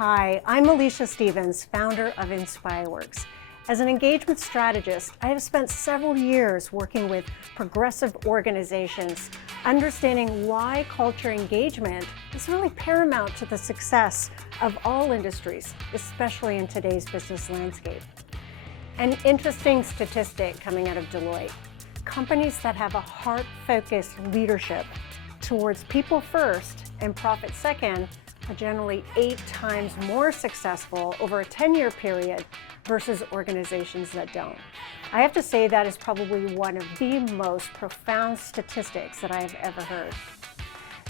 Hi, I'm Eleisha Stevens, founder of InspireWorx. As an engagement strategist, I have spent several years working with progressive organizations, understanding why culture engagement is really paramount to the success of all industries, especially in today's business landscape. An interesting statistic coming out of Deloitte: companies that have a heart-focused leadership towards people first and profit second are generally 8 times more successful over a 10-year period versus organizations that don't. I have to say that is probably one of the most profound statistics that I have ever heard.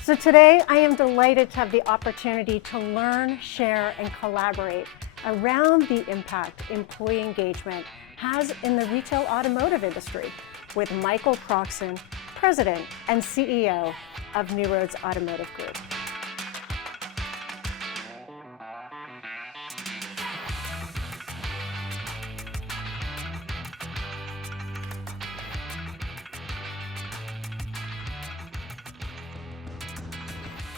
So today I am delighted to have the opportunity to learn, share, and collaborate around the impact employee engagement has in the retail automotive industry with Michael Croxon, President and CEO of NewRoads Automotive Group.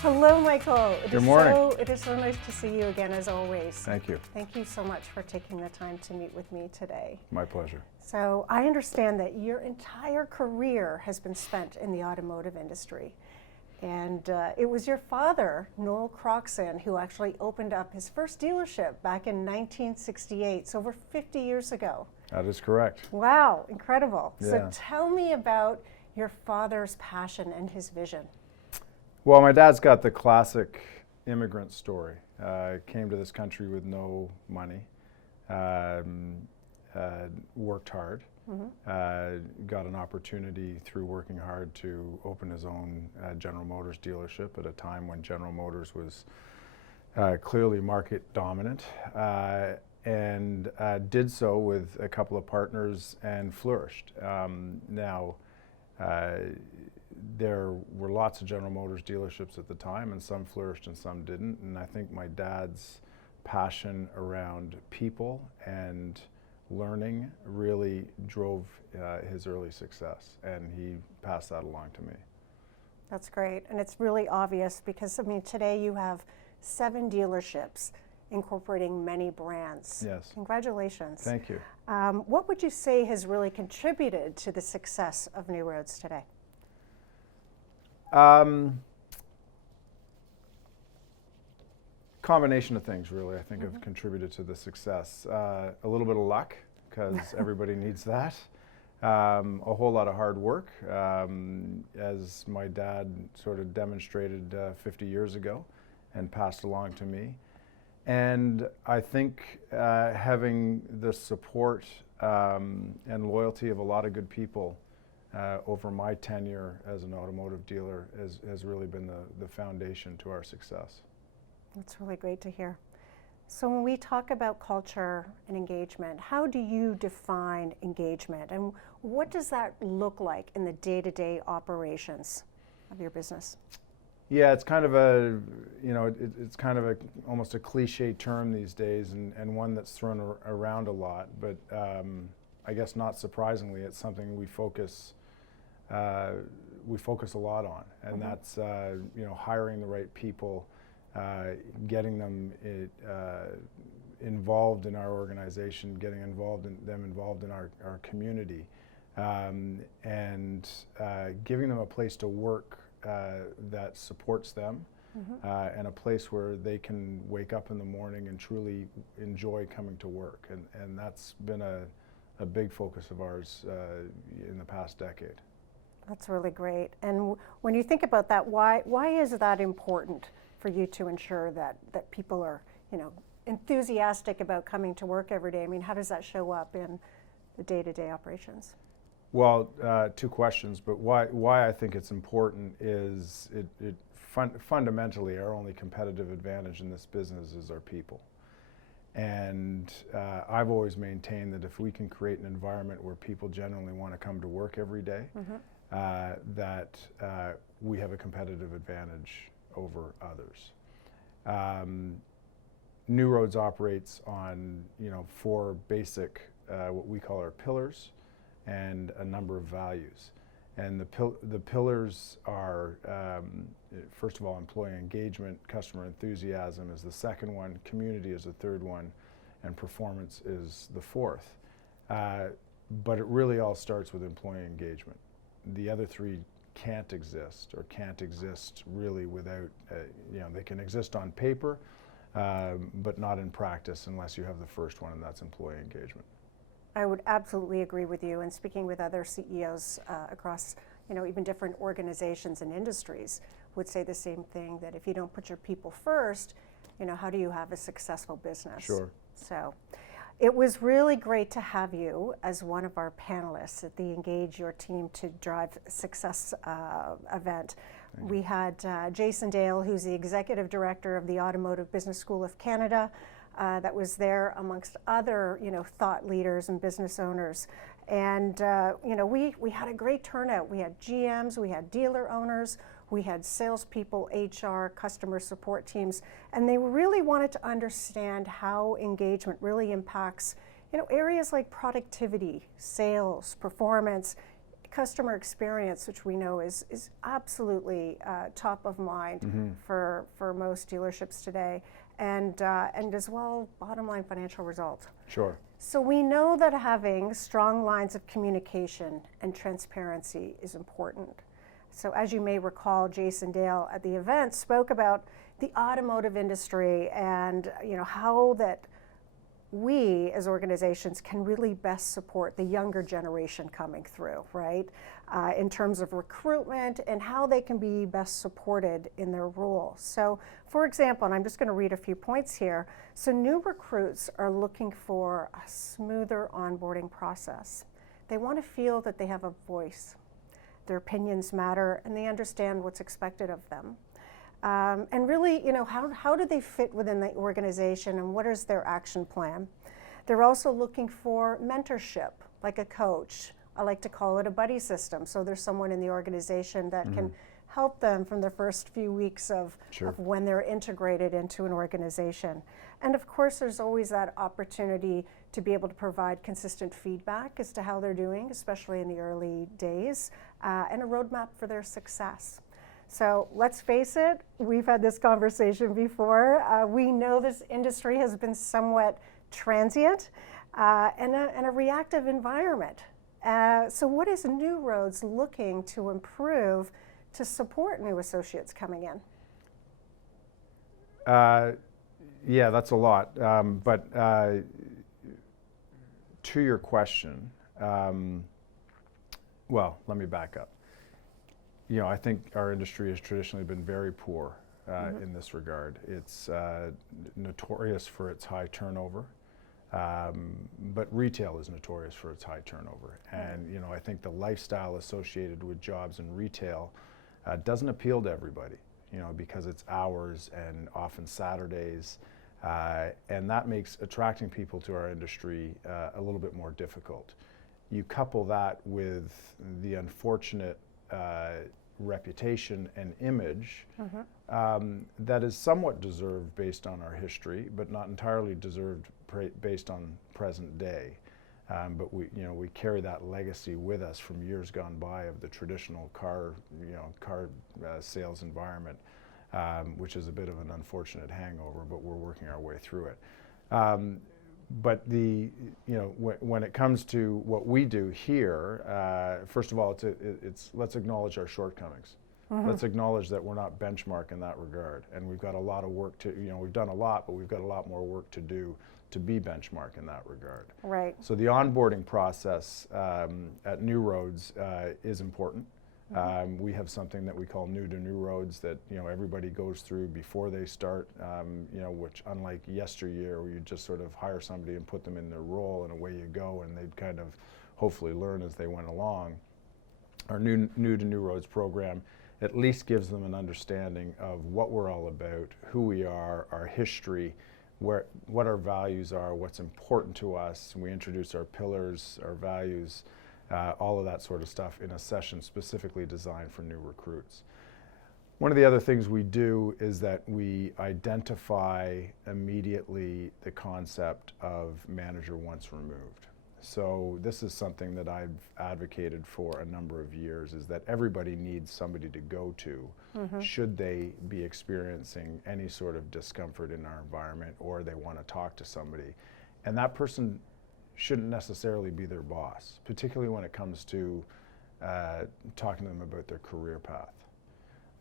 Hello, Michael. Good morning. It is so nice to see you again, as always. Thank you. Thank you so much for taking the time to meet with me today. My pleasure. So I understand that your entire career has been spent in the automotive industry. And it was your father, Noel Croxon, who actually opened up his first dealership back in 1968, so over 50 years ago. That is correct. Wow, incredible. Yeah. So tell me about your father's passion and his vision. Well, my dad's got the classic immigrant story. Came to this country with no money, worked hard, got an opportunity through working hard to open his own General Motors dealership at a time when General Motors was clearly market dominant, and did so with a couple of partners and flourished. There were lots of General Motors dealerships at the time, and some flourished and some didn't. And I think my dad's passion around people and learning really drove his early success, and he passed that along to me. That's great, and it's really obvious because, I mean, today you have 7 dealerships incorporating many brands. Yes. Congratulations. Thank you. What would you say has really contributed to the success of NewRoads today? Combination of things, really, I think have contributed to the success. A little bit of luck, because everybody needs that. A whole lot of hard work, as my dad sort of demonstrated 50 years ago and passed along to me. And I think having the support and loyalty of a lot of good people over my tenure as an automotive dealer has really been the foundation to our success. That's really great to hear. So when we talk about culture and engagement, how do you define engagement, and what does that look like in the day-to-day operations of your business? Yeah, it's kind of a, it's kind of almost a cliche term these days, and one that's thrown around a lot, but I guess not surprisingly, it's something we focus a lot on, and that's hiring the right people, getting them involved in our organization, getting them involved in our community, and giving them a place to work that supports them, and a place where they can wake up in the morning and truly enjoy coming to work, and that's been a big focus of ours in the past decade. That's really great. And when you think about that, why is that important for you to ensure that people are, enthusiastic about coming to work every day? I mean, how does that show up in the day-to-day operations? Well, 2 questions, but why I think it's important is fundamentally our only competitive advantage in this business is our people. And I've always maintained that if we can create an environment where people genuinely want to come to work every day, that we have a competitive advantage over others. NewRoads operates on 4 basic what we call our pillars and a number of values. And the pillars are, first of all, employee engagement, customer enthusiasm is the second one, community is the third one, and performance is the fourth. But it really all starts with employee engagement. The other three can't exist, or can't exist really without, they can exist on paper, but not in practice unless you have the first one, and that's employee engagement. I would absolutely agree with you, and speaking with other CEOs across, even different organizations and industries would say the same thing, that if you don't put your people first, how do you have a successful business? Sure. So it was really great to have you as one of our panelists at the Engage Your Team to Drive Success event. We had Jason Dale, who's the Executive Director of the Automotive Business School of Canada, that was there amongst other, thought leaders and business owners. And, we had a great turnout. We had GMs, we had dealer owners, we had salespeople, HR, customer support teams, and they really wanted to understand how engagement really impacts, areas like productivity, sales, performance, customer experience, which we know is absolutely top of mind for most dealerships today. And as well, bottom line financial results. Sure. So we know that having strong lines of communication and transparency is important. So as you may recall, Jason Dale at the event spoke about the automotive industry and how that we as organizations can really best support the younger generation coming through, right? In terms of recruitment and how they can be best supported in their role. So for example, and I'm just going to read a few points here. So new recruits are looking for a smoother onboarding process. They want to feel that they have a voice. Their opinions matter and they understand what's expected of them. And really, how do they fit within the organization and what is their action plan? They're also looking for mentorship, like a coach. I like to call it a buddy system. So there's someone in the organization that can help them from the first few weeks of when they're integrated into an organization. And of course, there's always that opportunity to be able to provide consistent feedback as to how they're doing, especially in the early days, and a roadmap for their success. So let's face it, we've had this conversation before. We know this industry has been somewhat transient and a reactive environment. So what is NewRoads looking to improve to support new associates coming in? Yeah, that's a lot. But to your question, well, let me back up. I think our industry has traditionally been very poor in this regard. It's notorious for its high turnover, but retail is notorious for its high turnover. And I think the lifestyle associated with jobs in retail doesn't appeal to everybody, because it's hours and often Saturdays, and that makes attracting people to our industry a little bit more difficult. You couple that with the unfortunate reputation and image that is somewhat deserved based on our history, but not entirely deserved based on present day. But we carry that legacy with us from years gone by of the traditional car sales environment, which is a bit of an unfortunate hangover, but we're working our way through it. But when it comes to what we do here, first of all, it's let's acknowledge our shortcomings. Let's acknowledge that we're not benchmark in that regard, and we've got a lot of work to. We've done a lot, but we've got a lot more work to do to be benchmark in that regard. Right. So the onboarding process at NewRoads is important. We have something that we call New to NewRoads that everybody goes through before they start. Which unlike yesteryear, where you just sort of hire somebody and put them in their role and away you go, and they'd kind of hopefully learn as they went along. Our New to NewRoads program at least gives them an understanding of what we're all about, who we are, our history, what our values are, what's important to us. We introduce our pillars, our values. All of that sort of stuff in a session specifically designed for new recruits. One of the other things we do is that we identify immediately the concept of manager once removed. So this is something that I've advocated for a number of years, is that everybody needs somebody to go to should they be experiencing any sort of discomfort in our environment, or they want to talk to somebody. And that person shouldn't necessarily be their boss, particularly when it comes to talking to them about their career path.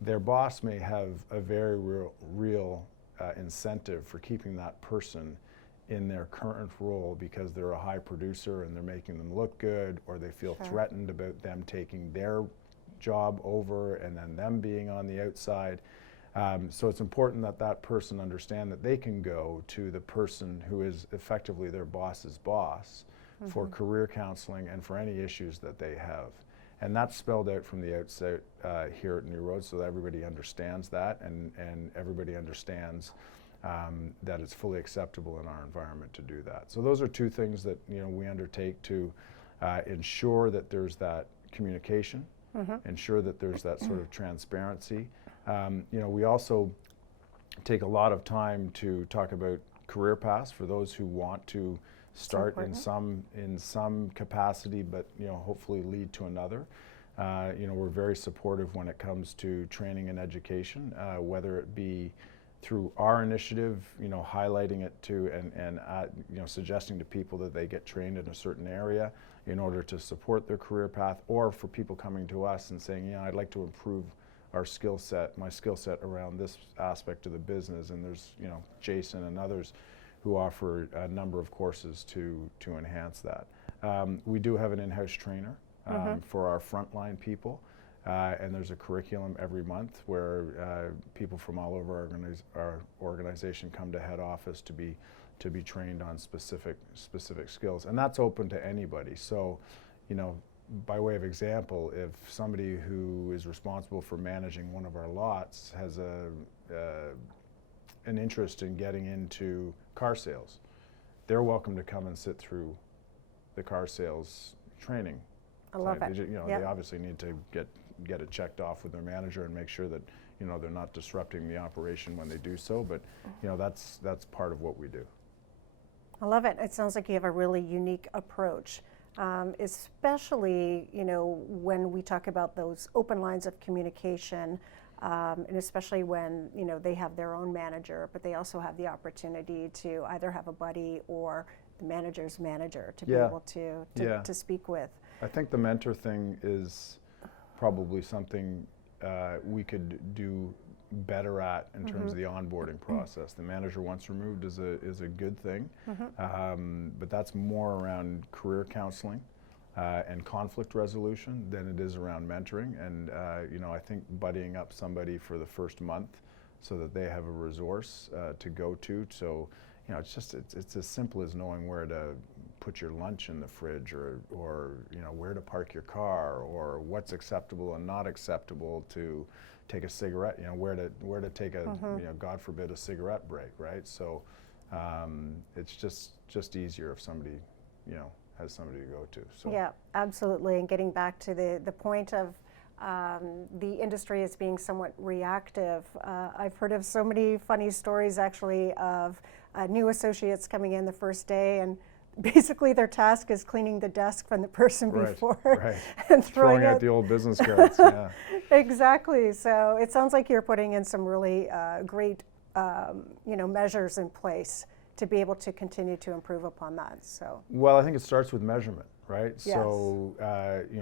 Their boss may have a very real incentive for keeping that person in their current role because they're a high producer and they're making them look good, or they feel threatened about them taking their job over and then them being on the outside. So it's important that that person understand that they can go to the person who is effectively their boss's boss for career counseling and for any issues that they have. And that's spelled out from the outset here at NewRoads, so that everybody understands that, and everybody understands that it's fully acceptable in our environment to do that. So those are two things that we undertake to ensure that there's that communication, ensure that there's that sort of transparency. We also take a lot of time to talk about career paths for those who want to start in some capacity, but hopefully lead to another. We're very supportive when it comes to training and education, whether it be through our initiative, highlighting it to and suggesting to people that they get trained in a certain area in order to support their career path, or for people coming to us and saying, I'd like to improve our skill set, my skill set around this aspect of the business. And there's Jason and others who offer a number of courses to enhance that. We do have an in-house trainer for our frontline people. And there's a curriculum every month where people from all over our organization come to head office to be trained on specific skills, and that's open to anybody. So, by way of example, if somebody who is responsible for managing one of our lots has an interest in getting into car sales, they're welcome to come and sit through the car sales training. I love it. They obviously need to get it checked off with their manager and make sure that they're not disrupting the operation when they do so, but that's part of what we do. I love it. It sounds like you have a really unique approach, especially when we talk about those open lines of communication, and especially when they have their own manager, but they also have the opportunity to either have a buddy or the manager's manager to be able to speak with. I think the mentor thing is probably something we could do better at in terms of the onboarding process. The manager once removed is a good thing, but that's more around career counseling and conflict resolution than it is around mentoring. And I think buddying up somebody for the first month so that they have a resource to go to. So it's as simple as knowing where to put your lunch in the fridge, or where to park your car, or what's acceptable and not acceptable to take a cigarette, where to take a God forbid a cigarette break, right? So it's just easier if somebody has somebody to go to. So yeah, absolutely. And getting back to the point of the industry as being somewhat reactive, I've heard of so many funny stories actually of new associates coming in the first day, and basically their task is cleaning the desk from the person before and throwing out the old business cards. Yeah. Exactly. So it sounds like you're putting in some really great measures in place to be able to continue to improve upon that. So well, I think it starts with measurement, right? Yes. So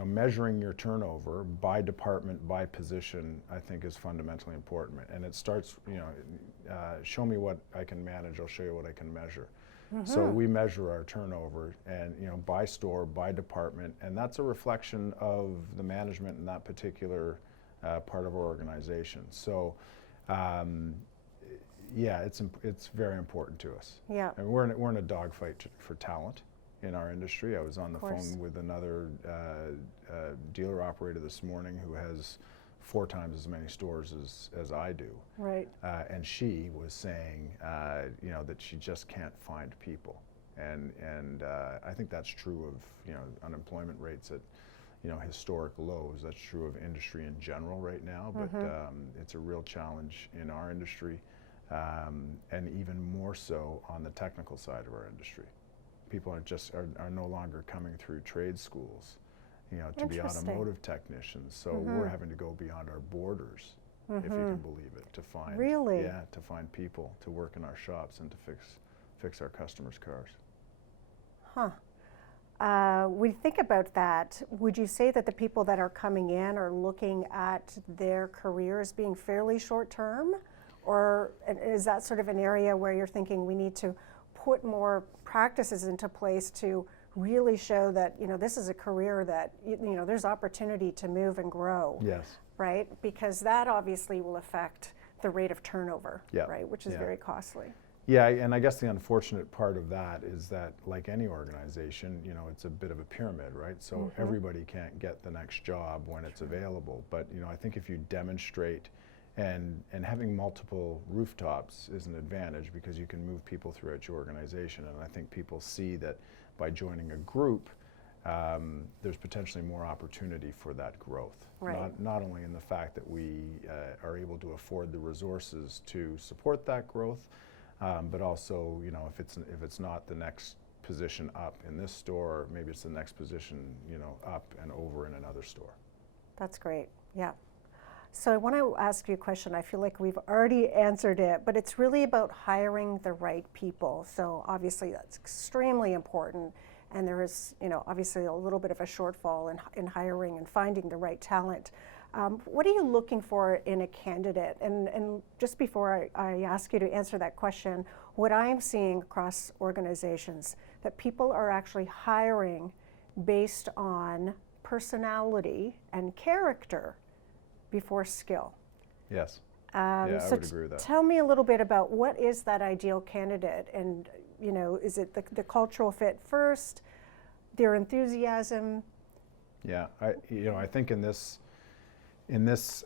measuring your turnover by department, by position, I think is fundamentally important. And it starts, show me what I can manage, I'll show you what I can measure. So we measure our turnover, and by store, by department, and that's a reflection of the management in that particular part of our organization. So it's very important to us. Yeah. And we're in a dogfight for talent in our industry. I was on the phone with another dealer operator this morning who has 4 times as many stores as I do. Right. And she was saying, that she just can't find people, and I think that's true of unemployment rates at historic lows. That's true of industry in general right now, but it's a real challenge in our industry, and even more so on the technical side of our industry. people are no longer coming through trade schools, to be automotive technicians. So we're having to go beyond our borders, if you can believe it, to find to find people to work in our shops and to fix our customers' cars. We think about that. Would you say that the people that are coming in are looking at their careers being fairly short term? Or is that sort of an area where you're thinking we need to put more practices into place to really show that, this is a career that, there's opportunity to move and grow? Yes. Right? Because that obviously will affect the rate of turnover, right? Which is very costly. Yeah, and I guess the unfortunate part of that is that, like any organization, it's a bit of a pyramid, right? So everybody can't get the next job when it's available. But, I think if you demonstrate, and having multiple rooftops is an advantage because you can move people throughout your organization. And I think people see that by joining a group, there's potentially more opportunity for that growth. Right. Not only in the fact that we are able to afford the resources to support that growth, but also, if it's not the next position up in this store, maybe it's the next position, up and over in another store. That's great. Yeah. So I want to ask you a question. I feel like we've already answered it, but it's really about hiring the right people. So obviously that's extremely important, and there is, obviously a little bit of a shortfall in hiring and finding the right talent. What are you looking for in a candidate? And just before I ask you to answer that question, what I'm seeing across organizations, that people are actually hiring based on personality and character before skill. Yes. I would agree with that. Tell me a little bit about what is that ideal candidate, and is it the cultural fit first, their enthusiasm? Yeah, I think in this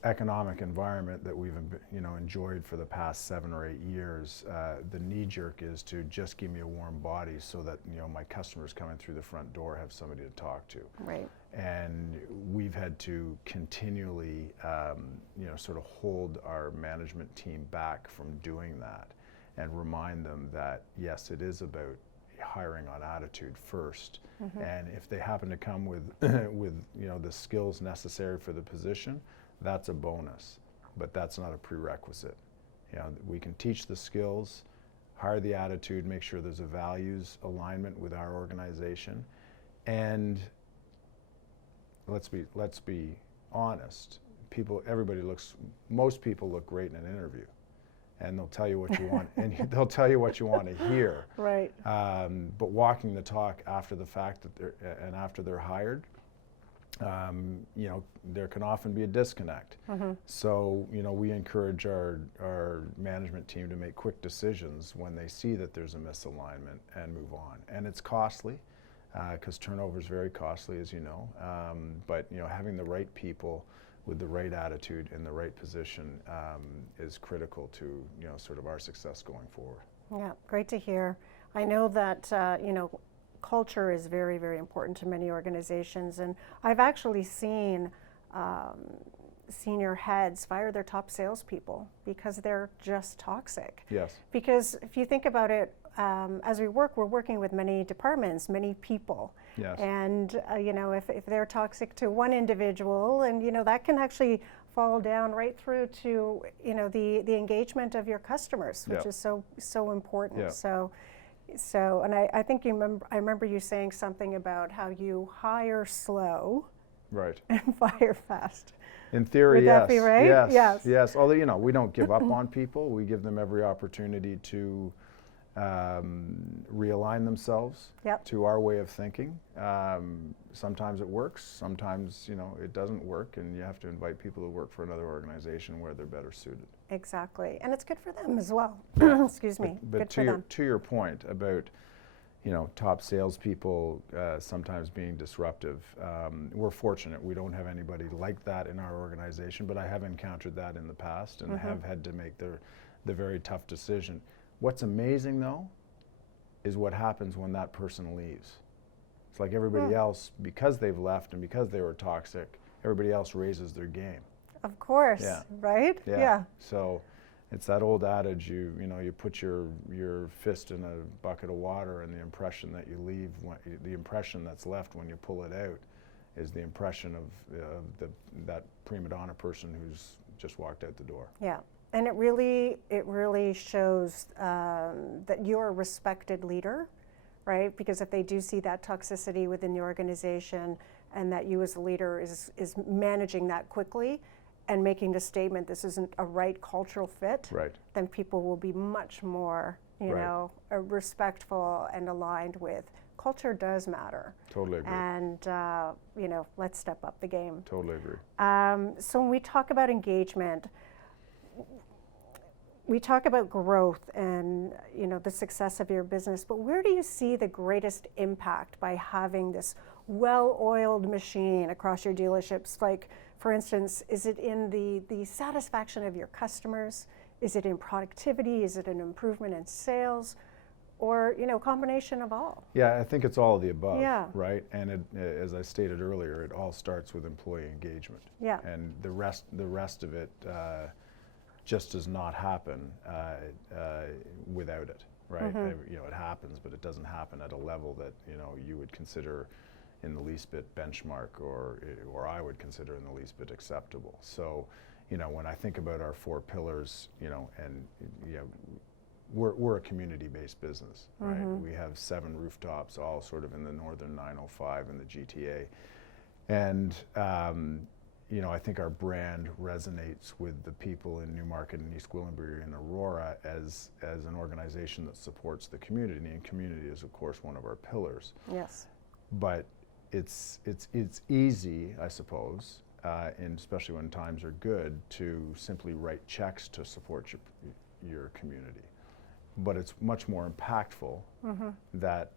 economic environment that we've enjoyed for the past 7 or 8 years, the knee jerk is to just give me a warm body so that my customers coming through the front door have somebody to talk to. Right. And we've had to continually sort of hold our management team back from doing that, and remind them that yes, it is about hiring on attitude first. And if they happen to come with the skills necessary for the position, that's a bonus, but that's not a prerequisite. We can teach the skills, hire the attitude, make sure there's a values alignment with our organization, and let's be honest. Most people look great in an interview, and they'll tell you what you want, and they'll tell you what you want to hear. Right. But walking the talk after the fact and after they're hired, there can often be a disconnect. So we encourage our management team to make quick decisions when they see that there's a misalignment and move on. And it's costly, because turnover is very costly, as you know. But having the right people with the right attitude in the right position is critical to sort of our success going forward. Yeah, great to hear. I know that culture is very, very important to many organizations, and I've actually seen senior heads fire their top salespeople because they're just toxic. Yes. Because if you think about it, as we're working with many departments, many people. Yes. And if they're toxic to one individual, and that can actually fall down right through to the engagement of your customers, which is so important. Yeah. So, and I think I remember you saying something about how you hire slow, right, and fire fast. In theory, Would yes. that be right? Yes. Although we don't give up on people. We give them every opportunity to realign themselves to our way of thinking. Sometimes it works. Sometimes it doesn't work, and you have to invite people to work for another organization where they're better suited. Exactly, and it's good for them as well. Excuse me. But to your point about top salespeople sometimes being disruptive, we're fortunate. We don't have anybody like that in our organization, but I have encountered that in the past and have had to make the very tough decision. What's amazing though is what happens when that person leaves. It's like everybody else, because they've left and because they were toxic, everybody else raises their game. Of course, right? Yeah. So It's that old adage, you put your fist in a bucket of water, and the impression that you leave, the impression that's left when you pull it out, is the impression of that prima donna person who's just walked out the door. Yeah, and it really shows that you're a respected leader, right? Because if they do see that toxicity within the organization, and that you as a leader is managing that quickly and making the statement, this isn't a right cultural fit, right, then people will be much more, respectful and aligned with culture does matter. Totally agree. And, let's step up the game. Totally agree. So when we talk about engagement, we talk about growth and, the success of your business, but where do you see the greatest impact by having this well-oiled machine across your dealerships? Like, for instance, is it in the satisfaction of your customers? Is it in productivity? Is it an improvement in sales? Or, combination of all? Yeah, I think it's all of the above, Yeah. right? And as I stated earlier, it all starts with employee engagement. Yeah. And the rest of it just does not happen without it, right? It happens, but it doesn't happen at a level that, you would consider in the least bit benchmark, or I would consider in the least bit acceptable. So, when I think about our 4 pillars, we're a community-based business, right? We have 7 rooftops, all sort of in the northern 905 in the GTA, and I think our brand resonates with the people in Newmarket and East Gwillimbury and Aurora as an organization that supports the community, and community is, of course, one of our pillars. Yes. But it's easy, I suppose, and especially when times are good, to simply write checks to support your community. But it's much more impactful that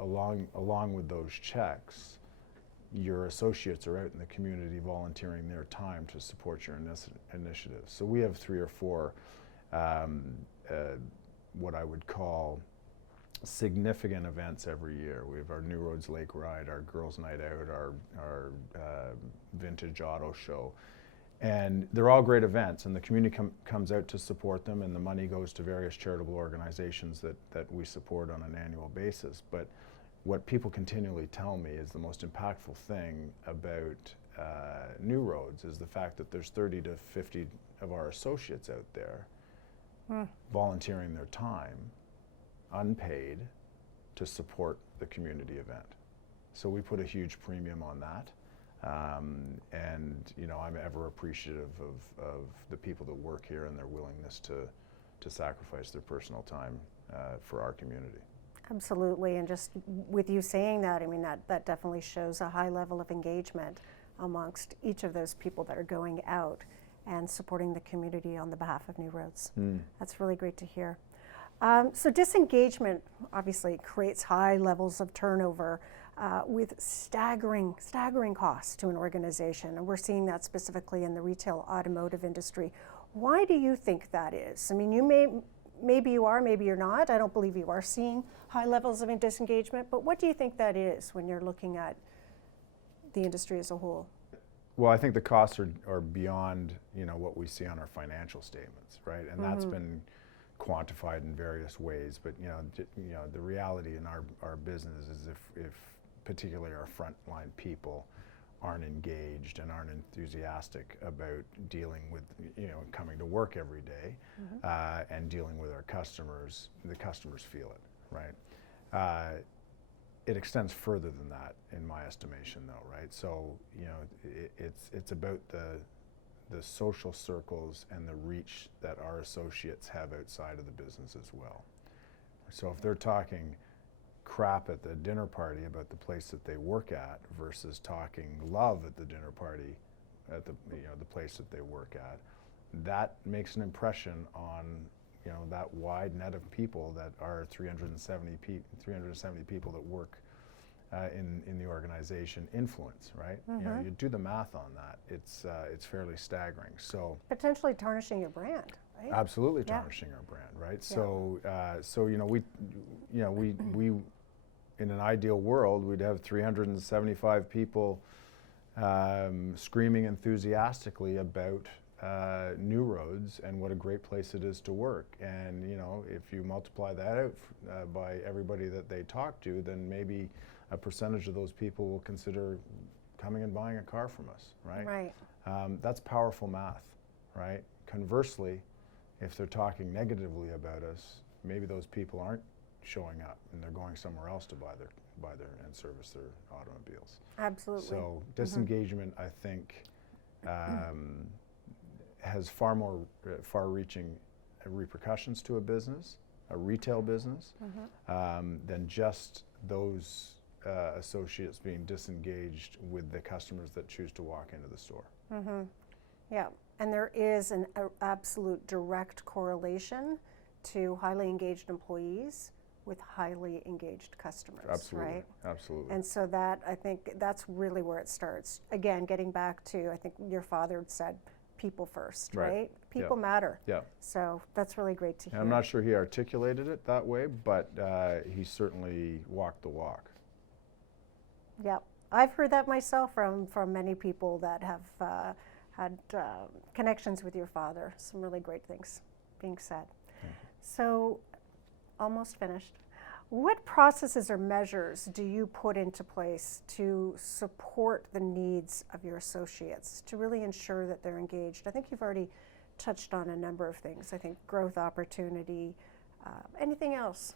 along with those checks, your associates are out in the community volunteering their time to support your initiatives. So we have 3 or 4 what I would call significant events every year. We have our NewRoads Lake Ride, our Girls Night Out, our Vintage Auto Show. And they're all great events, and the community comes out to support them, and the money goes to various charitable organizations that we support on an annual basis. But what people continually tell me is the most impactful thing about NewRoads is the fact that there's 30 to 50 of our associates out there volunteering their time, unpaid, to support the community event. So we put a huge premium on that. And I'm ever appreciative of the people that work here and their willingness to sacrifice their personal time for our community. Absolutely, and just with you saying that, I mean, that definitely shows a high level of engagement amongst each of those people that are going out and supporting the community on the behalf of NewRoads. That's really great to hear. So disengagement obviously creates high levels of turnover with staggering costs to an organization, and we're seeing that specifically in the retail automotive industry. Why do you think that is? I mean, maybe you are, maybe you're not. I don't believe you are seeing high levels of disengagement, but what do you think that is when you're looking at the industry as a whole? Well, I think the costs are beyond what we see on our financial statements, right? And that's been quantified in various ways. But the reality in our business is if particularly our frontline people aren't engaged and aren't enthusiastic about dealing with coming to work every day and dealing with our customers, the customers feel it, right? It extends further than that, in my estimation, though, right? So, it's about the social circles and the reach that our associates have outside of the business as well. So if they're talking crap at the dinner party about the place that they work at versus talking love at the dinner party at the place that they work at, that makes an impression on that wide net of people that are 370 people that work in the organization influence, right? You do the math on that, it's fairly staggering. So potentially tarnishing your brand, right? Absolutely tarnishing our brand, right? Yeah. So we in an ideal world we'd have 375 people screaming enthusiastically about NewRoads and what a great place it is to work. And you know, if you multiply that out by everybody that they talk to, then maybe a percentage of those people will consider coming and buying a car from us, right? Right. That's powerful math, right? Conversely, if they're talking negatively about us, maybe those people aren't showing up and they're going somewhere else to buy their and service their automobiles. Absolutely. So disengagement, I think, has far more far-reaching repercussions to a business, a retail business, than just those associates being disengaged with the customers that choose to walk into the store. Yeah, and there is an absolute direct correlation to highly engaged employees with highly engaged customers. Absolutely, right? Absolutely. And so that, I think that's really where it starts. Again, getting back to, I think your father said, people first, right? People matter. Yeah. So that's really great to hear. And I'm not sure he articulated it that way, but he certainly walked the walk. Yep. I've heard that myself from many people that have had connections with your father. Some really great things being said. So, almost finished. What processes or measures do you put into place to support the needs of your associates, to really ensure that they're engaged? I think you've already touched on a number of things. I think growth opportunity, anything else?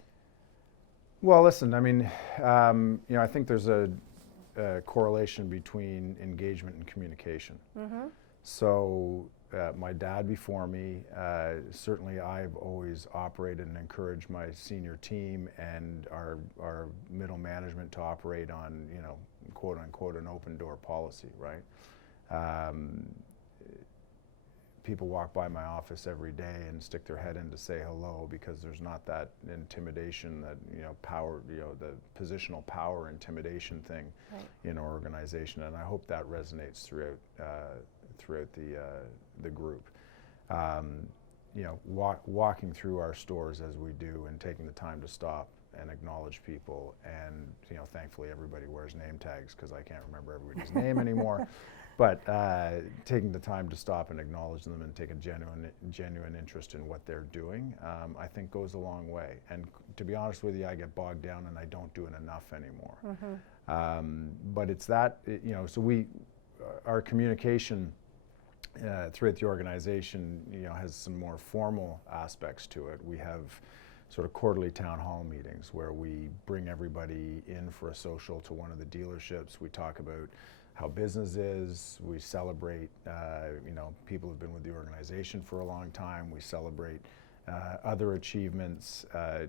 Well, listen, I mean, you know, I think there's a correlation between engagement and communication. So my dad before me, certainly I've always operated and encouraged my senior team and our middle management to operate on, you know, quote unquote, an open door policy, right? People walk by my office every day and stick their head in to say hello because there's not that intimidation, that, you know, power, you know, the positional power intimidation thing in our organization, and I hope that resonates throughout the group. You know, walking through our stores as we do and taking the time to stop and acknowledge people, and you know, thankfully everybody wears name tags because I can't remember everybody's name anymore. But taking the time to stop and acknowledge them and take a genuine interest in what they're doing, I think goes a long way. And to be honest with you, I get bogged down and I don't do it enough anymore. But it's that, you know, so our communication throughout the organization, you know, has some more formal aspects to it. We have sort of quarterly town hall meetings where we bring everybody in for a social to one of the dealerships. We talk about how business is. We celebrate, you know, people who've been with the organization for a long time. We celebrate other achievements,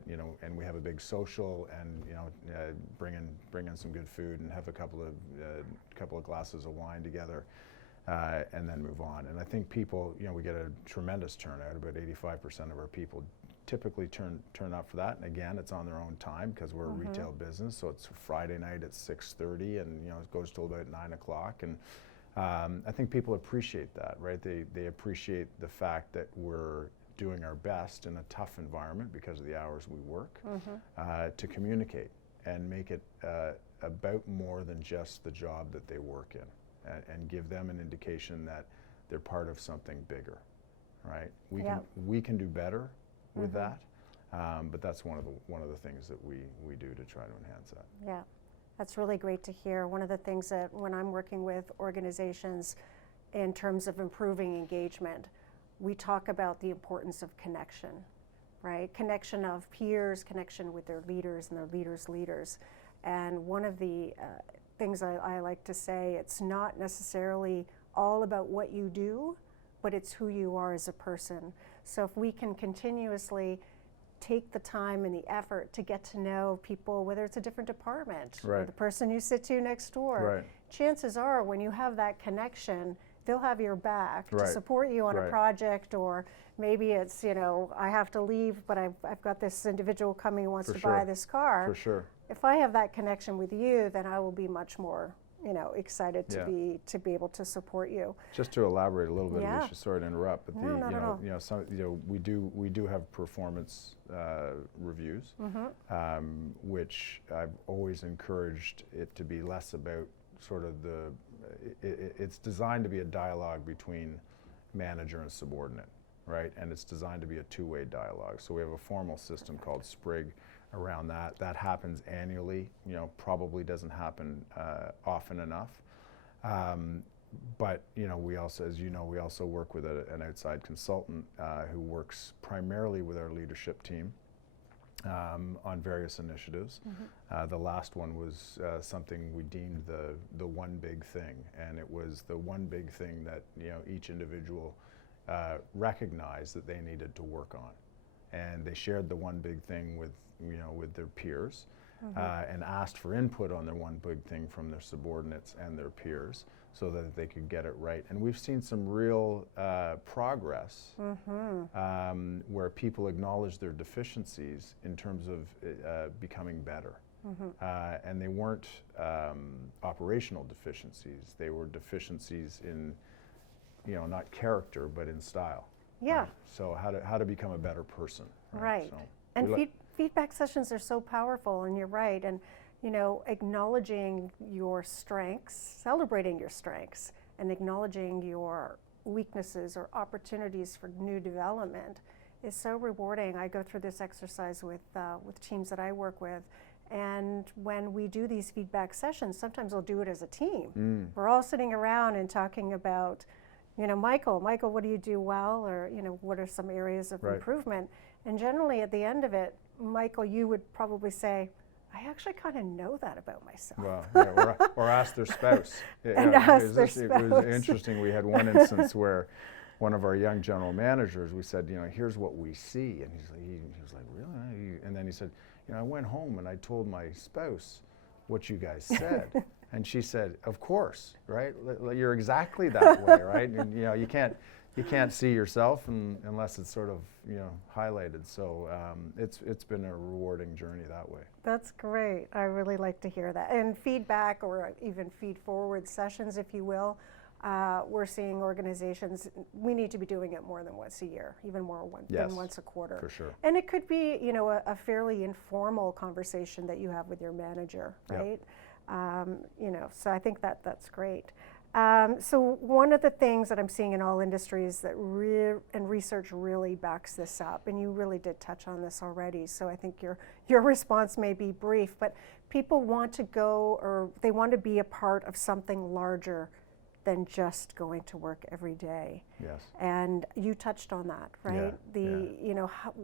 you know, and we have a big social, and you know, bring in some good food and have a couple of glasses of wine together, and then move on. And I think people, you know, we get a tremendous turnout. About 85% of our people typically turn up for that, and again, it's on their own time because we're a retail business, so it's Friday night at 6:30, and you know, it goes till about 9 o'clock, and I think people appreciate that, right? They appreciate the fact that we're doing our best in a tough environment because of the hours we work, to communicate and make it about more than just the job that they work in, and give them an indication that they're part of something bigger, right? We can do better with that, but that's one of the things that we do to try to enhance that. Yeah, that's really great to hear. One of the things that when I'm working with organizations in terms of improving engagement, we talk about the importance of connection, right? Connection of peers, connection with their leaders and their leaders' leaders. And one of the things I like to say, it's not necessarily all about what you do, but it's who you are as a person. So if we can continuously take the time and the effort to get to know people, whether it's a different department or the person you sit to next door, chances are when you have that connection, they'll have your back to support you on a project, or maybe it's, you know, I have to leave, but I've got this individual coming who wants to buy this car. For sure. If I have that connection with you, then I will be much more, you know, excited to be able to support you. Just to elaborate a little bit, Eleisha, sorry to interrupt, but we do have performance reviews, which I've always encouraged it to be less about sort of it's designed to be a dialogue between manager and subordinate, right? And it's designed to be a two-way dialogue. So we have a formal system called SPRIG around that. That happens annually, probably doesn't happen often enough. But we also, as you know, we also work with an outside consultant who works primarily with our leadership team on various initiatives. The last one was something we deemed the one big thing, and it was the one big thing that each individual recognized that they needed to work on, and they shared the one big thing with their peers, and asked for input on their one big thing from their subordinates and their peers, so that they could get it right. And we've seen some real progress where people acknowledge their deficiencies in terms of becoming better. And they weren't operational deficiencies. They were deficiencies in, not character, but in style. Yeah. Right? So how to become a better person. Right. So and feedback sessions are so powerful, and you're right. And acknowledging your strengths, celebrating your strengths, and acknowledging your weaknesses or opportunities for new development is so rewarding. I go through this exercise with teams that I work with, and when we do these feedback sessions, sometimes we'll do it as a team. We're all sitting around and talking about, Michael, what do you do well, or what are some areas of improvement? And generally at the end of it, Michael, you would probably say, I actually kind of know that about myself. Well, yeah, or ask their spouse. Ask their spouse. It was interesting. We had one instance where one of our young general managers, we said, here's what we see. And he was like, really? And then he said, I went home and I told my spouse what you guys said. And she said, of course, right? You're exactly that way, right? And you can't see yourself unless it's sort of highlighted. So it's been a rewarding journey that way. That's great. I really like to hear that. And feedback, or even feed forward sessions, if you will, we're seeing organizations, we need to be doing it more than once a year, even more than once a quarter. For sure. And it could be a fairly informal conversation that you have with your manager, right? So I think that's great. So one of the things that I'm seeing in all industries that and research really backs this up, and you really did touch on this already, so I think your response may be brief, but people want to go, or they want to be a part of something larger than just going to work every day. Yes. And you touched on that, right?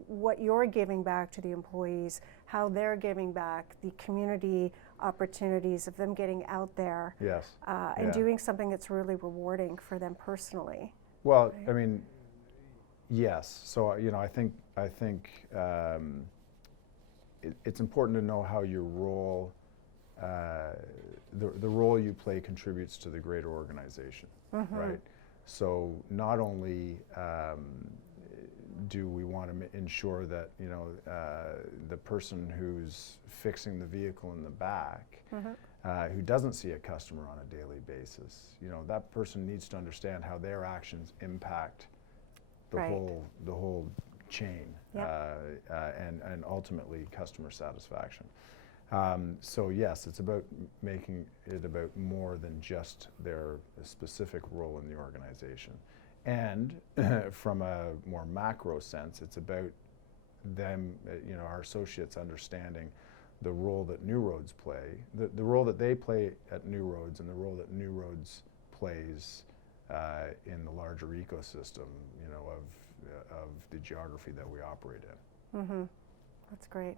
What you're giving back to the employees, how they're giving back, the community opportunities of them getting out there. Yes. And doing something that's really rewarding for them personally. Well, right? I mean, yes. So I think it's important to know how your role, the role you play, contributes to the greater organization, right? So not only do we want to ensure that the person who's fixing the vehicle in the back, who doesn't see a customer on a daily basis, that person needs to understand how their actions impact the whole chain, and ultimately customer satisfaction. So yes, it's about making it about more than just their specific role in the organization. And from a more macro sense, it's about them, our associates, understanding the role that NewRoads play, the role that they play at NewRoads, and the role that NewRoads plays in the larger ecosystem, of the geography that we operate in. That's great.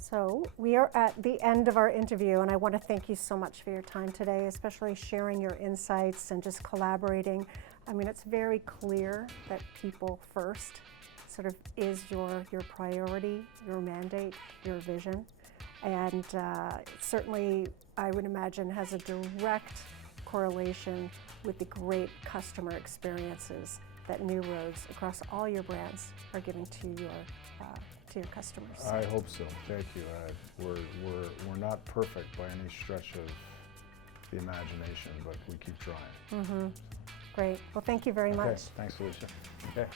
So we are at the end of our interview, and I want to thank you so much for your time today, especially sharing your insights and just collaborating. I mean, it's very clear that people first sort of is your priority, your mandate, your vision. And certainly, I would imagine, has a direct correlation with the great customer experiences that NewRoads across all your brands are giving to your customers. I hope so. Thank you. We're not perfect by any stretch of the imagination, but we keep trying. Great. Well, thank you very much. Thanks, Eleisha. Okay.